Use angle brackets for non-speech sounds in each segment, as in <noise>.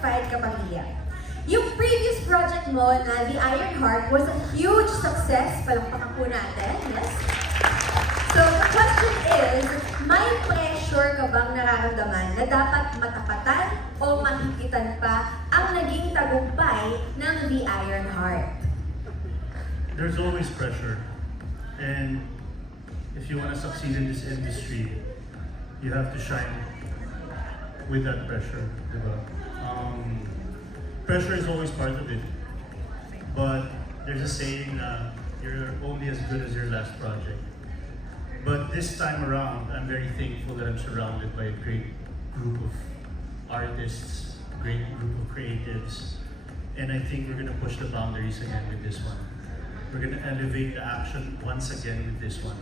certified kapamilya. Yung previous project mo na The Iron Heart was a huge success. Palakpakan po natin. Yes? So, the question is, may pressure ka bang nararamdaman na dapat matapatan o mahigitan pa ang naging tagumpay ng The Iron Heart? There's always pressure. And if you want to succeed in this industry, you have to shine with that pressure. Diba? Um, pressure is always part of it. But there's a saying na you're only as good as your last project. But this time around, I'm very thankful that I'm surrounded by a great group of artists, a great group of creatives, and I think we're gonna push the boundaries again with this one. We're gonna elevate the action once again with this one.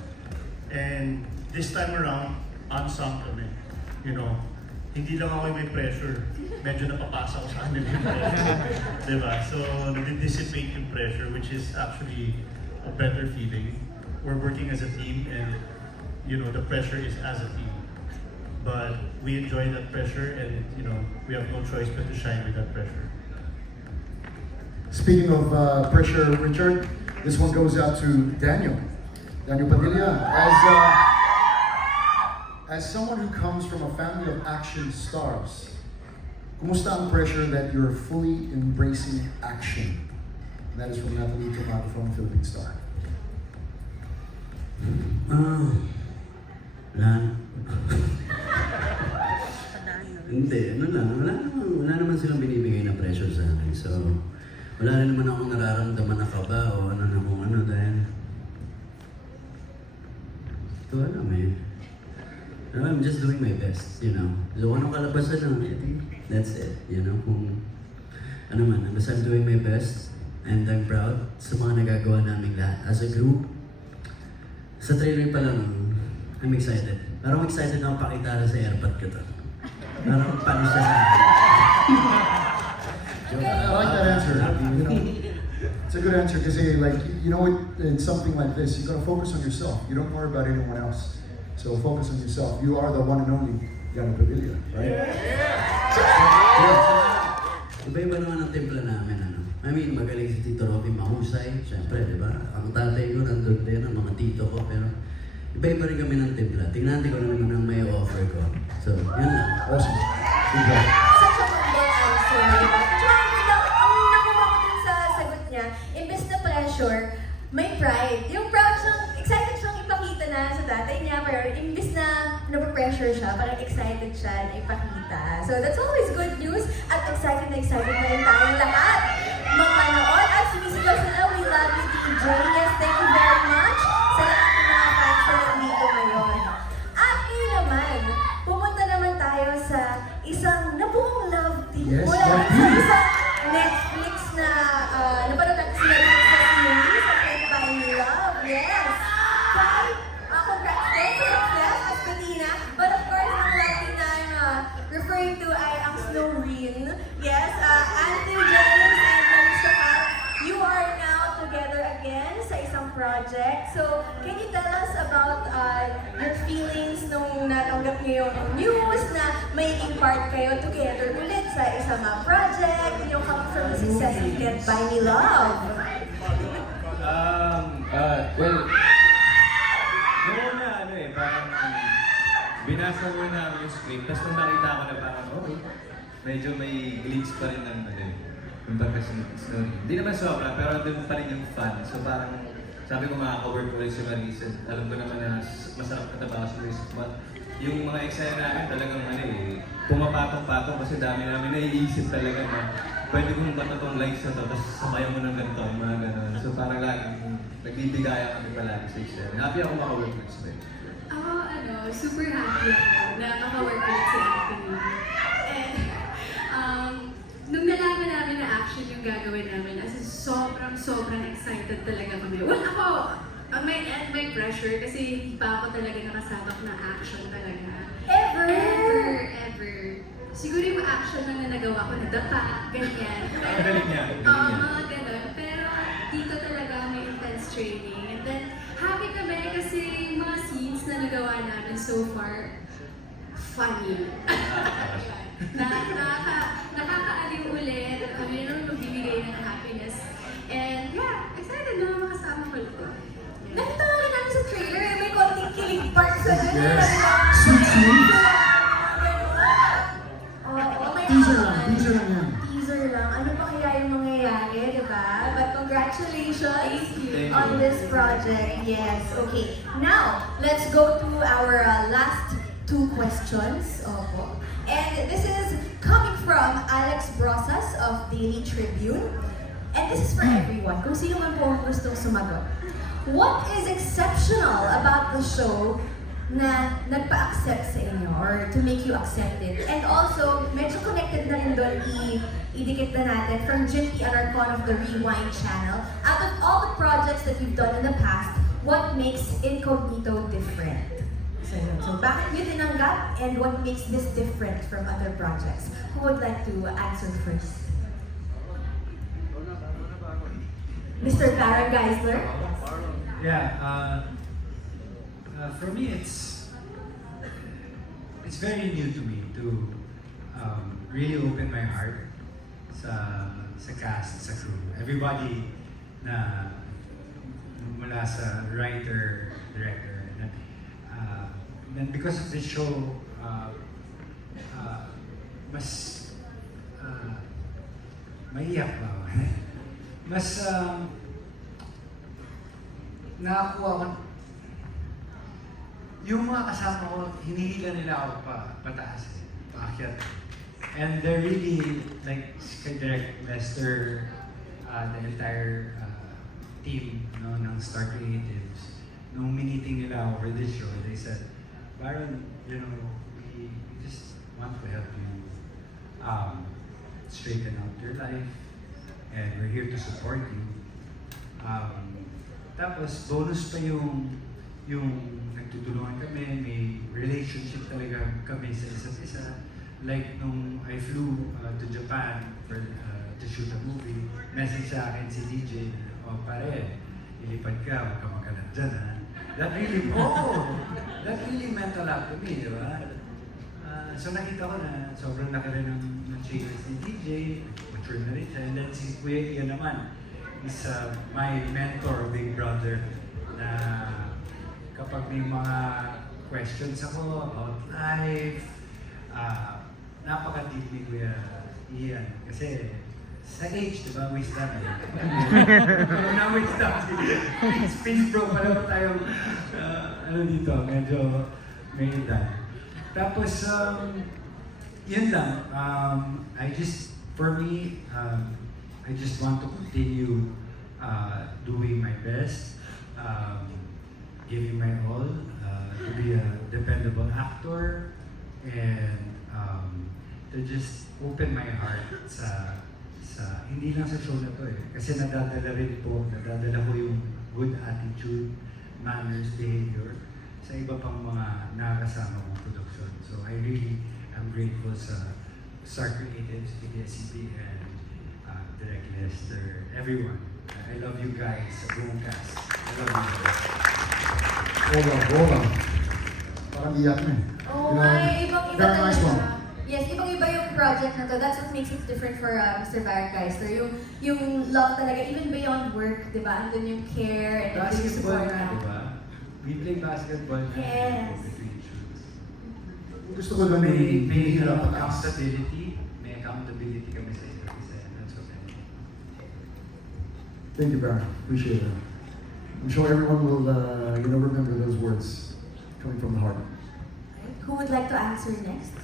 And this time around, unsung kami. You know, hindi lang ako may pressure. Medyo napapasa ko sa kanila yung pressure. <laughs> diba? So, nag-dissipate yung pressure, which is actually a better feeling. We're working as a team and, you know, the pressure is as a team. But we enjoy that pressure and, you know, we have no choice but to shine with that pressure. Speaking of uh, pressure, Richard, this one goes out to Daniel. Daniel Padilla. As, uh, as someone who comes from a family of action stars, kumusta ang pressure that you're fully embracing action? And that is from Natalie Tomato from Philippine Star. Ah, wala. Hindi, ano lang, wala naman, wala naman silang binibigay na pressure sa akin. So, wala rin naman akong nararamdaman na kaba o ano na kung ano dahil... Ito alam eh. No, I'm just doing my best, you know. So, anong kalabasan lang, I think that's it, you know. Kung ano man, basta I'm doing my best and I'm proud sa mga nagagawa namin lahat as a group. Sa trailer pa lang, I'm excited. Parang excited na ako pakita sa airpod ko to. Parang paano siya sa akin. <laughs> I like that answer. You know, <laughs> it's a good answer because, like, you know, in something like this, you gotta focus on yourself. You don't worry about anyone else. So focus on yourself. You are the one and only Daniel Padilla, right? Iba-iba naman ang timpla namin, ano. I mean, magaling si Tito Robby mahusay, syempre, di ba? Ang tatay ko nandun din, ang mga tito ko, pero iba-iba rin kami ng timpla. Tingnan natin kung ano naman ang may offer ko. So, yun lang. Awesome. Good job. Such a humble answer, di ba? Tsaka ang ganda, ang nakuha ko dun sa sagot niya, imbes na pressure, may pride. Yung proud siyang ipakita na sa tatay niya, pero imbes na napapressure siya, parang excited siya na ipakita. So that's always good news at excited na excited na rin tayong lahat. Mapanood at sumisigaw sila, we love you, DJ. Yes, thank you very much sa lahat ng mga fans na nandito ngayon. At ngayon naman, pumunta naman tayo sa isang nabuong love team. Yes, Mula sa isang Netflix yung news na magiging part kayo together ulit sa isang uh, project, yung coming from the success of Can't Buy Me Love? Um, uh, well, noon na ano eh, binasa mo na yung script, tapos nung nakita ko na parang, okay, medyo may glitch pa rin ng ano eh, yung pagka-story. Hindi naman sobra, pero doon pa rin yung fun. So parang, sabi ko makaka-work ulit si Marisa. Alam ko naman na masarap katabaho si Marisa. But yung mga eksena namin talagang ano eh, pumapatong-patong kasi dami namin naiisip talaga na pwede kong bato tong likes na to, tapos sabayan mo ng ganito, mga ganun. So parang laging nagbibigayan kami palagi sa eksena. Happy ako maka-work with Marisa. Ako, ano, super happy ako na naka-work ulit si Anthony. And, um, nung nalaman namin na action yung gagawin namin, as in, sobrang, sobrang excited talaga kami. Well, ako, ang may and may pressure kasi hindi pa ako talaga nakasabak ng action talaga. Ever? Ever, ever. Siguro yung action na nagawa ko, nadapa, ganyan. Ang galing niya. Oo, mga ganun. Pero dito talaga may intense training. And then, happy kami kasi yung mga scenes na nagawa namin so far, funny. <laughs> nakaka, nakakaaliw ulit. Kami nung nagbibigay ng happiness. And yeah, Yes. Sweet tea? Oo, may Teacher lang, naman. teacher lang yan. Teaser congratulations on this project. Yes, okay. Now, let's go to our uh, last two questions. Opo. And this is coming from Alex Brosas of Daily Tribune. And this is for hmm. everyone. Kung sino man po ang gustong sumagot. What is exceptional about the show na nagpa-accept sa inyo or to make you accept it? And also, medyo connected na rin doon, i- idikit na natin from Jim P. Of the Rewind channel. Out of all the projects that you've done in the past, what makes Incognito different? So, so bakit nyo tinanggap and what makes this different from other projects? Who would like to answer first? Mr. Baron Geisler? Yeah, uh, uh, for me, it's it's very new to me to um, really open my heart sa sa cast, sa crew. Everybody na mula sa writer, director, and, uh, then because of this show, uh, uh, mas uh, maiyak ba? <laughs> mas um, nakakuha ko, yung mga kasama ko, hinihila nila ako pa, pataas, eh, paakyat. And they're really, like, Direct Lester, uh, the entire uh, team no, ng Star Creatives, nung miniting nila over this show, they said, Baron, you know, we, we just want to help you um, straighten out your life, and we're here to support you. Um, tapos, bonus pa yung yung nagtutulungan kami, may relationship talaga kami sa isa't isa. Like, nung I flew uh, to Japan for, uh, to shoot a movie, message sa akin si DJ, oh pare, ilipad ka, huwag ka magalat dyan ha. That really, <laughs> oh, that really meant a lot to me, di ba? Ah, so nakita ko na sobrang laki rin ng, ng changes ni DJ, mature na rin siya. And then si Kuya Ian naman, is uh, my mentor, big brother, na kapag may mga questions ako about life, ah, napaka-deep ni Kuya Ian. Kasi sa age, di ba, wisdom eh. <laughs> Kung na wisdom, space bro, pala tayong, ah, ano dito, medyo may edad. Tapos, um, yun lang. Um, I just, for me, um, I just want to continue uh, doing my best, um, giving my all, uh, to be a dependable actor, and um, to just open my heart sa sa hindi lang sa show na to eh. Kasi nadadala rin po, nadadala ko yung good attitude, manners, behavior sa iba pang mga nakakasama kong production. So I really am grateful sa Star Creatives, PDSCP, and uh, Direct Lester, everyone. I love you guys, sa buong cast. I love you guys. Hold on, hold on. Parang iyak na eh. Oh You know, my, ibang-iba very nice one. talaga. Yes, ibang-iba yung project na to. That's what makes it different for uh, Mr. Baron Geisler. Yung, yung love talaga, even beyond work, di ba? Andun yung care and andun yung Basketball support na, di ba? We play basketball na Yes. between shoots. Gusto ko lang May, may hirap uh, at taas. accountability, may accountability Thank you, Baron. Appreciate it. I'm sure everyone will, uh, you know, remember those words coming from the heart. Who would like to answer next?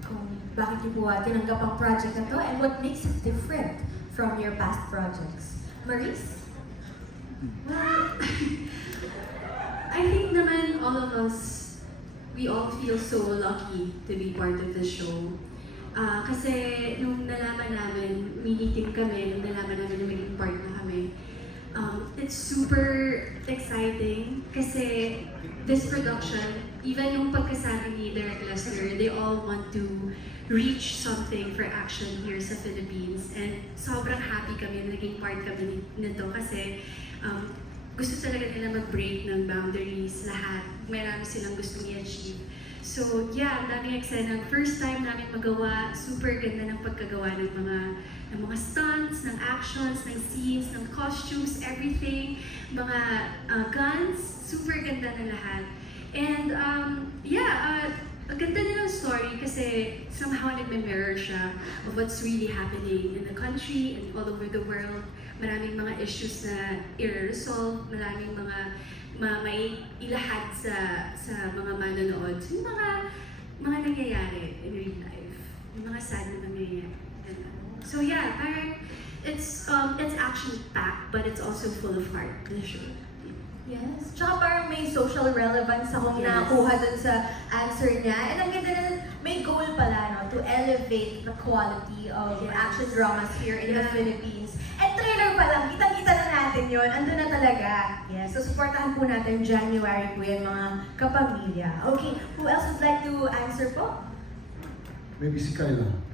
Kung bakit niyo po uh, tinanggap ang project na to and what makes it different from your past projects? Maurice? Well, <laughs> I think naman all of us, we all feel so lucky to be part of the show. Ah, kasi nung nalaman namin, mini-team kami, nung nalaman namin na maging part na kami, it's super exciting kasi this production, even yung pagkasabi ni Derek Lester, they all want to reach something for action here sa Philippines. And sobrang happy kami na naging part kami ni- nito kasi um, gusto talaga nila mag-break ng boundaries lahat. Marami silang gustong i-achieve. So, yeah, ang daming eksena. First time namin magawa, super ganda ng pagkagawa ng mga ng mga stunts, ng actions, ng scenes, ng costumes, everything, mga uh, guns, super ganda na lahat. And um, yeah, uh, ang ganda din ng story kasi somehow nagme-mirror siya of what's really happening in the country and all over the world. Maraming mga issues na i-resolve, maraming mga ma may ilahad sa sa mga manonood. Yung mga mga nangyayari in real life. Yung mga sad na nangyayari. So yeah, parang it's um it's action packed but it's also full of heart, the show. Yes. Tsaka parang may social relevance akong Yes. nakuha dun sa answer niya. And ang ganda na may goal pala, no? To elevate the quality of Yes. action dramas here in the Yeah. Philippines. And trailer pa lang, kitang-kita na natin yun. Andun na talaga. Yes. So, supportahan po natin January po yan, mga kapamilya. Okay, who else would like to answer po? Maybe si Kyla.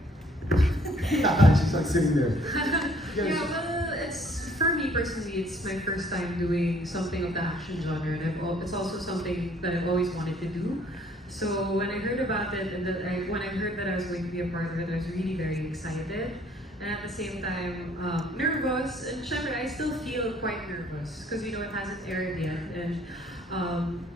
<laughs> She's like sitting there. <laughs> Yeah, well, it's for me personally, it's my first time doing something of the action genre, and I've, it's also something that I've always wanted to do. So when I heard about it, and that I, when I heard that I was going to be a part of it, I was really very excited, and at the same time um, nervous. And syempre, I still feel quite nervous because you know it hasn't aired yet, and um,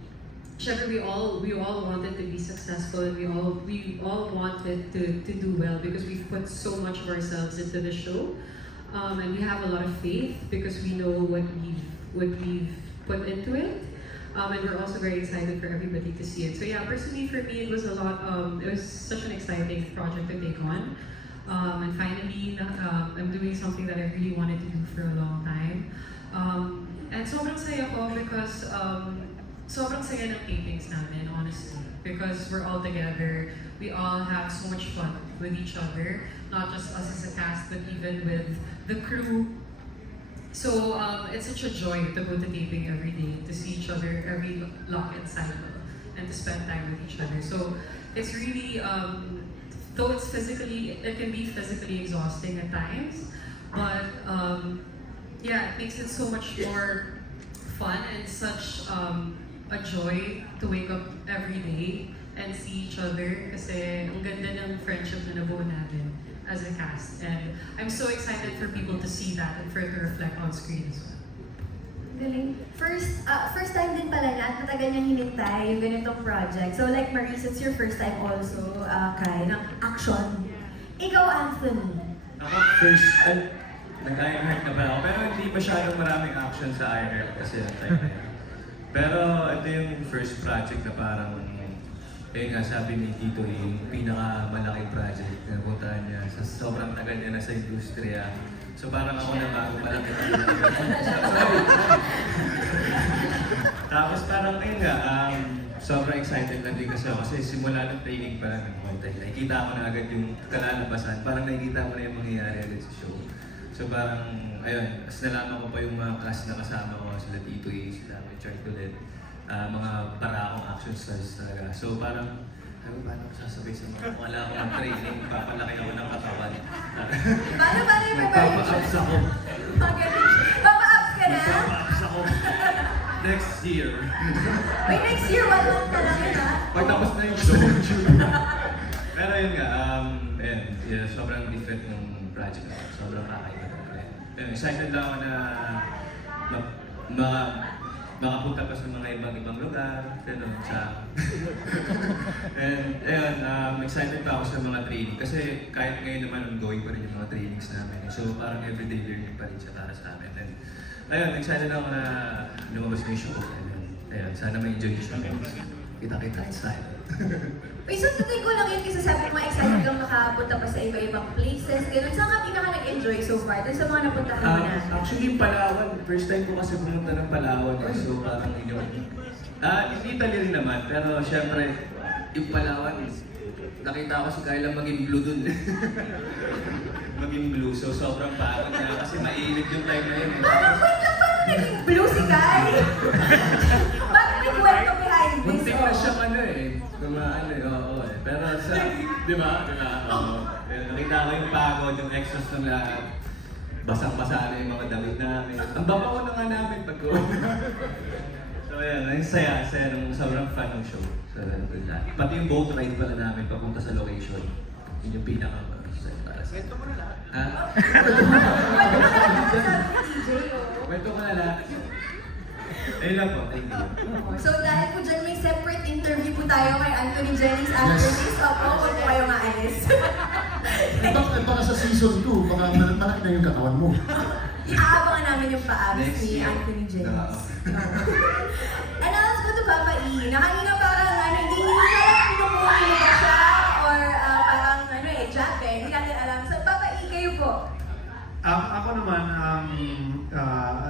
Syempre, we all we all wanted to be successful and we all we all wanted to, to do well because we've put so much of ourselves into the show. Um, and we have a lot of faith because we know what we've what we've put into it. Um, and we're also very excited for everybody to see it. So yeah, personally for me it was a lot um, it was such an exciting project to take on. Um, and finally, na- um, I'm doing something that I really wanted to do for a long time. Um, and sobrang saya ko because sobrang saya ng tapings namin, honestly. Because we're all together, we all have so much fun with each other. Not just us as a cast, but even with the crew. So um, it's such a joy to go to taping every day, to see each other every lock and cycle, and to spend time with each other. So it's really, um, though it's physically, it can be physically exhausting at times, but um, yeah, it makes it so much more fun and such um, a joy to wake up every day and see each other kasi ang ganda ng friendship na nabuo natin as a cast. And I'm so excited for people to see that and for it to reflect on screen as well. Galing. First, ah, first time din pala niya at matagal niyang hinintay yung ganitong project. So like Maurice, it's your first time also, uh, Kai, ng action. Ikaw, Anthony. Ako first, ay, nag-Ironheart na pala ako. Pero hindi masyadong maraming action sa Ironheart kasi yung time na yun. Pero ito yung first project na parang, eh nga sabi ni Tito, yung pinakamalaking project na puntahan niya. Sa sobrang tagal niya na sa industriya. So parang ako na bago malaki <laughs> Tapos parang ayun nga, um, sobrang excited na din kasi ako kasi simula ng training pa lang ng content. Nakikita ko na agad yung kalalabasan. Parang nakikita ko na yung mangyayari agad sa show. So parang, ayun, as nalaman ko pa yung mga cast na kasama ko, sila Tito A, sila Richard Colette, ah, mga para akong action stars talaga. So parang, ano ba ako sasabay sa mga kung wala akong training, papalaki ako ng katawan. Paano, paano yung preparation? Magpapa-ups ako. Papa-ups ka na? Magpapa-ups ako. Next year. Wait, next year, one month na lang yun, ha? Pag tapos na yung show. Pero yun nga, um, yun, yun, sobrang different ng project na. Sobrang kakaiba Yun, excited lang ako na ma, ma, makapunta pa sa mga ibang ibang lugar, gano'n, sa... <laughs> And, ayun, um, excited pa ako sa mga training. Kasi kahit ngayon naman, ongoing pa rin yung mga trainings namin. So, parang everyday learning pa rin siya para sa amin. And, ayun, excited ako na lumabas na yung show. Ayun, sana ma-enjoy yung show. Kita-kita tayo. Wait, so ko lang yun kasi sabi mo excited kang makapunta pa sa iba-ibang places. Ganun. Saan ka pinaka nag-enjoy so far? Dun sa mga napuntahan mo Um, na? actually, yung Palawan, first time ko kasi pumunta ng Palawan. Eh. So, parang yun yung... Ah, in Italy rin naman, pero syempre, yung Palawan, nakita ko si Kyla maging blue dun. <laughs> maging blue, so sobrang pagod niya kasi mainit yung time na yun. Eh. Parang wait lang, paano naging blue si Kai? <laughs> Muntik na Oh. siya ano eh. Gumaan eh, oo eh. Pero sa, di ba? Di ba? Oo. Yun, Nakita ko yung pagod, yung exhaust ng lahat. Basang-basa na yung mga damit namin. Ang babaw na nga namin pag <laughs> So yun, ang saya, saya nung sobrang fun ng show. So, lahat. Pati yung boat ride pala namin papunta sa location. Yun yung pinaka para sa Kwento mo na lahat. Ha? Kwento ko na lahat. Ayun lang po, thank you. So dahil po dyan may separate interview po tayo kay Anthony Jennings after Yes. this. Opo, huwag po kayo maalis. Baka, eh, baka sa season 2, baka malak na yung katawan mo. Aabangan namin yung Next ni year. Anthony Jennings. Oo. <laughs> And now let's go to Papa E. Na kanina parang ano, hindi hindi ko alam kung niyo ba siya or ah, parang ano eh, eh. Hindi natin alam. So Papa E, kayo po. Um, ako naman, um,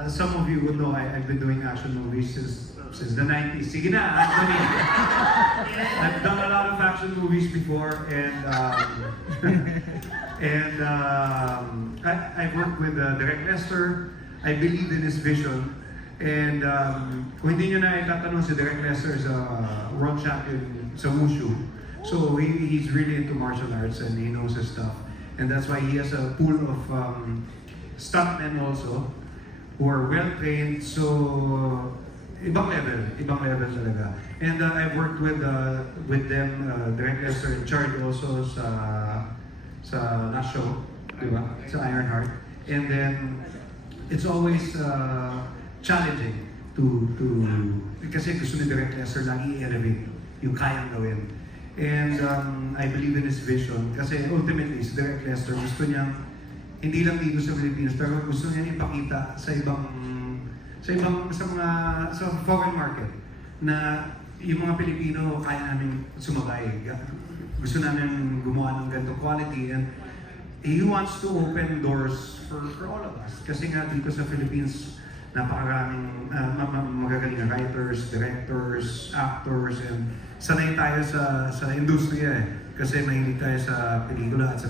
some of you would know I, I've been doing action movies since since the 90s. Sige na, Anthony. <laughs> I've done a lot of action movies before and um, <laughs> and um, I, I've worked with uh, Direct Lester. I believe in his vision. And um, kung hindi nyo na itatanong si Direct Lester is a world champion sa Wushu. So he, he's really into martial arts and he knows his stuff. And that's why he has a pool of um, stuntmen also who are well trained. So ibang level, ibang level talaga. And uh, I've worked with uh, with them, uh, Direct Lester in charge also sa sa last show, di ba? Sa Ironheart. And then it's always uh, challenging to to kasi gusto ni Direct Lester lang i-elevate yung kayang gawin. And um, I believe in his vision kasi ultimately si Direct Lester gusto niyang hindi lang dito sa Pilipinas pero gusto niya ipakita sa ibang sa ibang sa mga sa foreign market na yung mga Pilipino kaya namin sumabay. Gusto namin gumawa ng ganito quality and he wants to open doors for, for all of us. Kasi nga dito sa Philippines, napakaraming uh, ma- ma- magagaling writers, directors, actors, and sanay tayo sa sa industriya eh. Kasi mahilig tayo sa pelikula at sa